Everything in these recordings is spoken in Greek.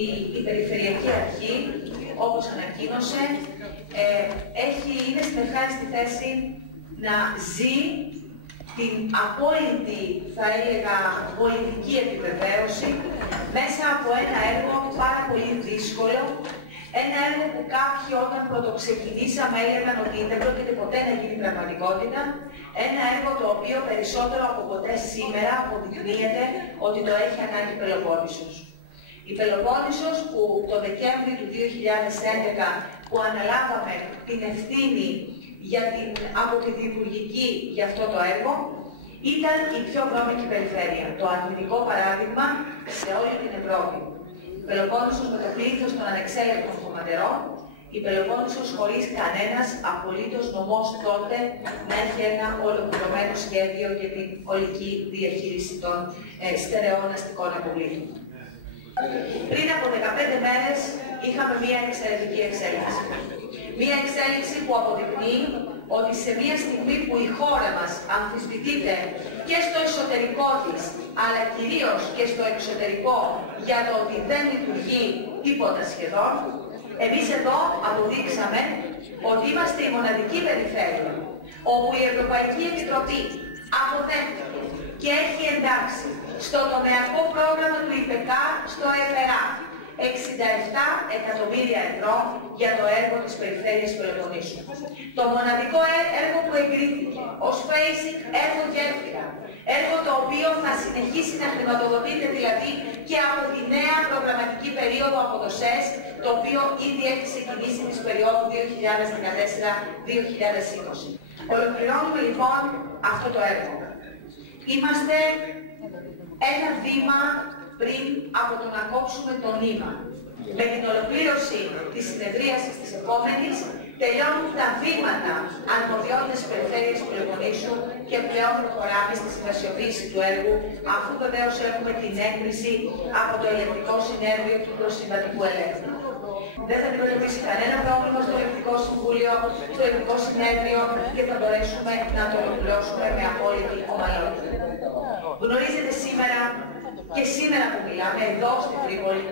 Η Περιφερειακή Αρχή, όπως ανακοίνωσε, είναι στην ευχάριστη θέση να ζει την απόλυτη, θα έλεγα, πολιτική επιβεβαίωση μέσα από ένα έργο πάρα πολύ δύσκολο, ένα έργο που κάποιοι όταν πρωτοξεκινήσαμε έλεγαν ότι δεν πρόκειται ποτέ να γίνει πραγματικότητα, ένα έργο το οποίο περισσότερο από ποτέ σήμερα αποδεικνύεται ότι το έχει ανάγκη Πελοπόννησος. Η Πελοπόννησος που το Δεκέμβρη του 2011 που αναλάβαμε την ευθύνη από τη Δημιουργική για αυτό το έργο, ήταν η πιο βρώμικη περιφέρεια, το αρνητικό παράδειγμα σε όλη την Ευρώπη. Η Πελοπόννησος με το πλήθος των ανεξέλεγκτων χωματερών, η Πελοπόννησος χωρίς κανένας απολύτως νομός τότε να έχει ένα ολοκληρωμένο σχέδιο για την ολική διαχείριση των στερεών αστικών αποβλήτων. Πριν από 15 μέρες είχαμε μία εξαιρετική εξέλιξη. Μία εξέλιξη που αποδεικνύει ότι σε μία στιγμή που η χώρα μας αμφισβητείται και στο εσωτερικό της, αλλά κυρίως και στο εξωτερικό για το ότι δεν λειτουργεί τίποτα σχεδόν, εμείς εδώ αποδείξαμε ότι είμαστε η μοναδική περιφέρεια όπου η Ευρωπαϊκή Επιτροπή αποδέχτηκε και έχει εντάξει στο τομεακό πρόγραμμα του ΙΠΕΚΑ στο ΕΠΕΡΑ 67 εκατομμύρια ευρώ για το έργο της Περιφέρειας Πελοποννήσου. Το μοναδικό έργο που εγκρίθηκε ως basic έργο γέφυρα, έργο το οποίο θα συνεχίσει να χρηματοδοτείται δηλαδή και από τη νέα προγραμματική περίοδο από το ΣΕΣ, το οποίο ήδη έχει ξεκινήσει της περίοδου 2014-2020. Ολοκληρώνουμε λοιπόν αυτό το έργο. Είμαστε ένα βήμα πριν από το να κόψουμε το νήμα. Με την ολοκλήρωση της συνεδρίασης της επόμενης, τελειώνουν τα βήματα αρμοδιότητας της Περιφέρειας Πελοποννήσου και πλέον προχωράμε στη συμβασιοποίηση του έργου, αφού βεβαίως έχουμε την έγκριση από το Ελεκτικό Συνέδριο του Προσυμβατικού Ελέγχου. Δεν θα αντιμετωπίσει κανένα πρόβλημα στο Ελεκτικό Συμβούλιο, στο Ελεκτικό Συνέδριο και θα μπορέσουμε να το ολοκληρώσουμε με απόλυτη ομαλότητα. Γνωρίζετε σήμερα που μιλάμε, εδώ στην Τρίπολη,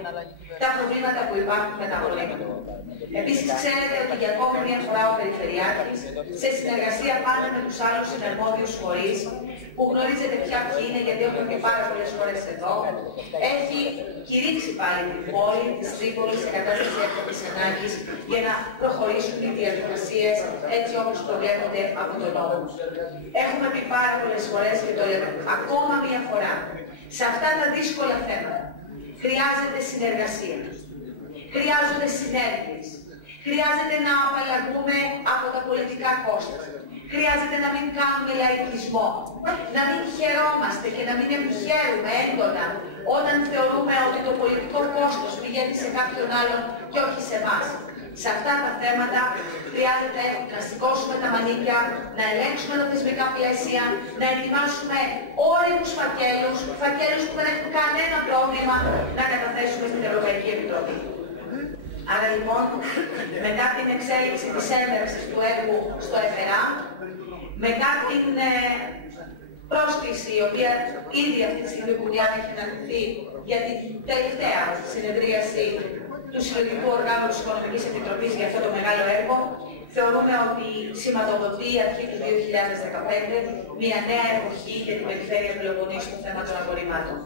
τα προβλήματα που υπάρχουν με τα απορρίμματα. Επίσης, ξέρετε ότι για ακόμη μια φορά ο Περιφερειάρχης, σε συνεργασία πάντα με τους άλλους συναρμόδιους φορείς, που γνωρίζετε πια ποιοι είναι, γιατί έχουν και πάρα πολλές φορές εδώ, έχει κηρύξει πάλι την πόλη της Τρίπολης σε κατάσταση έκτακτης ανάγκης για να προχωρήσουν οι διαδικασίες έτσι όπως προβλέπονται από τον νόμο. Έχουμε πει πάρα πολλές φορές και το λέμε ακόμα μια φορά. Σε αυτά τα δύσκολα θέματα χρειάζεται συνεργασία, χρειάζονται συνέργειες, χρειάζεται να απαλλαγούμε από τα πολιτικά κόστα, χρειάζεται να μην κάνουμε λαϊκισμό, να μην χαιρόμαστε και να μην επιχαίρουμε έντονα όταν θεωρούμε ότι το πολιτικό κόστος πηγαίνει σε κάποιον άλλον και όχι σε εμάς. Σε αυτά τα θέματα χρειάζεται να σηκώσουμε τα μανίκια, να ελέγξουμε τα θεσμικά πλαίσια, να ετοιμάσουμε όριμους φακέλους που δεν έχουν κανένα πρόβλημα να καταθέσουμε στην Ευρωπαϊκή Επιτροπή. Άρα λοιπόν, μετά την εξέλιξη της ένταξης του έργου στο ΕΠΕΡΑ, μετά την πρόσκληση, η οποία ήδη αυτή τη στιγμή που έχει αναλυθεί για την τελευταία συνεδρίαση του Συλλογικού Οργάνου της Οικονομικής Επιτροπής για αυτό το μεγάλο έργο, θεωρούμε ότι σηματοδοτεί η αρχή του 2015 μια νέα εποχή για την Περιφέρεια Πελοποννήσου στο θέμα των απορριμμάτων.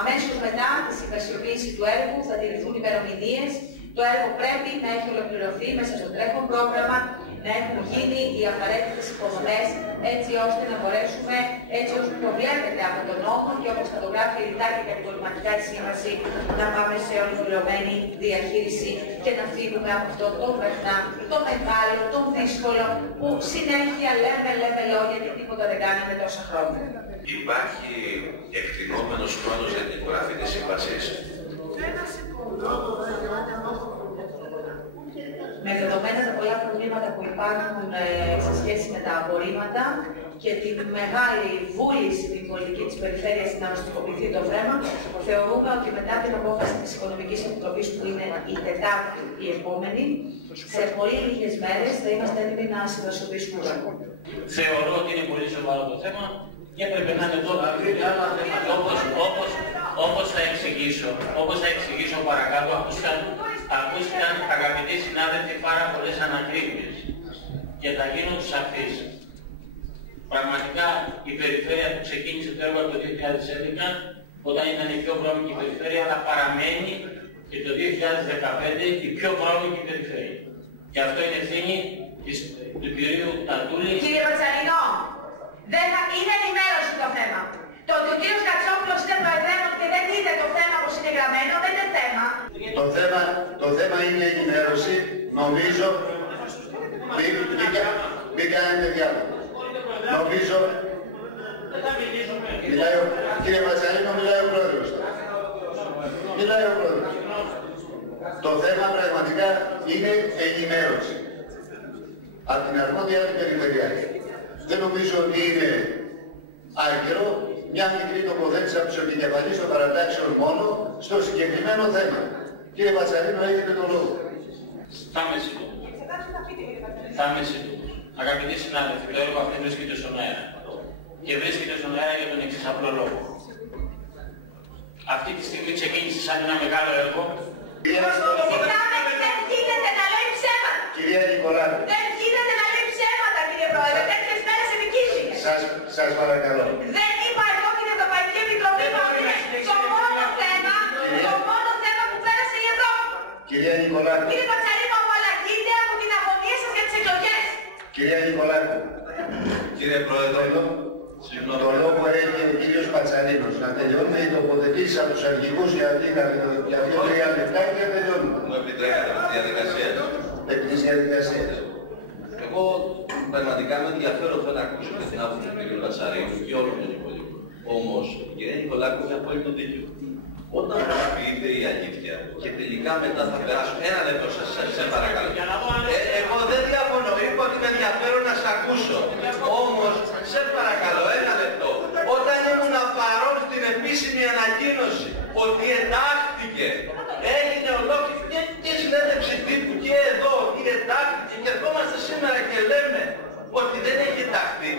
Αμέσως μετά τη συμβασιοποίηση του έργου θα τηρηθούν ημερομηνίες. Το έργο πρέπει να έχει ολοκληρωθεί μέσα στο τρέχον πρόγραμμα, να έχουν γίνει οι απαραίτητες υποδομές έτσι ώστε να μπορέσουμε, έτσι ώστε προβλέπεται από τον νόμο και όπως θα το γράφει ρητά και κατηγορηματικά η σύμβαση, να πάμε σε ολοκληρωμένη διαχείριση και να φύγουμε από αυτό το βερνά, το μεγάλο, το δύσκολο που συνέχεια λέμε λόγια και τίποτα δεν κάνουμε τόσα χρόνια. Υπάρχει εκτινόμενος χρόνος για την υπογραφή της σύμβασης? Με δεδομένα τα πολλά προβλήματα που υπάρχουν σε σχέση με τα απορρίμματα και την μεγάλη βούληση την πολιτική της Περιφέρειας να οριστικοποιηθεί το θέμα, θεωρούμε ότι μετά την απόφαση της Οικονομικής Επιτροπής που είναι η Τετάρτη η επόμενη, σε πολύ λίγες μέρες θα είμαστε έτοιμοι να συμβασιοποιήσουμε το έργο. Θεωρώ ότι είναι πολύ σοβαρό το θέμα και πρέπει να είναι τώρα άλλα θέματα Όπως θα εξηγήσω παρακάτω, ακούστηκαν αγαπητοί συνάδελφοι πάρα πολλές ανακρίβειες και θα γίνω σαφής. Πραγματικά η περιφέρεια που ξεκίνησε το έργο το 2011 όταν ήταν η πιο βρώμικη περιφέρεια, αλλά παραμένει και το 2015 η πιο βρώμικη περιφέρεια. Και αυτό είναι ευθύνη του κυρίου Ταντούλη. Κύριε Πατσαρινό, είναι ενημέρωση το θέμα. Το ότι ο κύριος Κατσόπουλος είναι προεδρεύον και δεν είδε το θέμα όπως είναι γραμμένο δεν είναι θέμα. Το θέμα είναι ενημέρωση. Νομίζω. Μην κάνετε διάλογο. Νομίζω. Κύριε Πατσαρίνο, μιλάει ο πρόεδρος. Το θέμα πραγματικά είναι ενημέρωση. Από την αρμόδια την περιφερειάρχη. Δεν νομίζω ότι είναι άκυρο μια μικρή τοποθέτηση από τους επικεφαλείς των παρατάξεων μόνο στο συγκεκριμένο θέμα. Κύριε Πατσαρίνο, έχετε τον λόγο. Θα είμαι σύντομος. Αγαπητοί συνάδελφοι, το έργο αυτό βρίσκεται στον αέρα. Και βρίσκεται στον αέρα για τον εξής απλό λόγο. Αυτή τη στιγμή ξεκίνησε σαν ένα μεγάλο έργο. Δεν γίνεται να λέει ψέματα. Κυρία Νικολάκου. Δεν γίνεται να λέει ψέματα, κύριε Πρόεδρε. Τέτοιες μέρες επικίνδυνες. Σας παρακαλώ. Δεν είπα εγώ την Ευρωπαϊκή Επιτροπή ότι είναι το μόνο θέμα που πέρασε η Ευρώπη. Κυρία Νικολάκου. Κύριε Πατσαρίνο, απαλλαγείτε από την αγωνία σας για τις εκλογές. Κυρία Νικολάκου. Κύριε Πρόεδρε, το λόγο έχει ο κύριος Πατσαρίνος. Να τελειώνουμε οι τοποθετήσεις από τους αρχηγούς για 2-3 λεπτά και τελειώνουμε. μου επιτρέπετε τη διαδικασία. Επί της διαδικασίας. Εγώ πραγματικά με ενδιαφέρον θέλω να ακούσω και την άποψη του κ. Πατσαρίνου και όλων των υπολείπων. Όμως, η κυρία Νικολάκου έχει απόλυτο δίκιο. Όταν πραγματοποιείται η αλήθεια και τελικά μετά θα περάσω. Ένα λεπτό σε παρακαλώ. Εγώ δεν διαφωνώ. Είπα ότι με ενδιαφέρον να σε ακούσω. Όμως, σε παρακαλώ, ένα λεπτό. Όταν ήμουν παρόν στην επίσημη ανακοίνωση ότι εντάχθηκε, έγινε ολόκληρη και συνέντευξη τύπου και εδώ, εντάχθηκε και ερχόμαστε σήμερα και λέμε ότι δεν έχει ενταχθεί.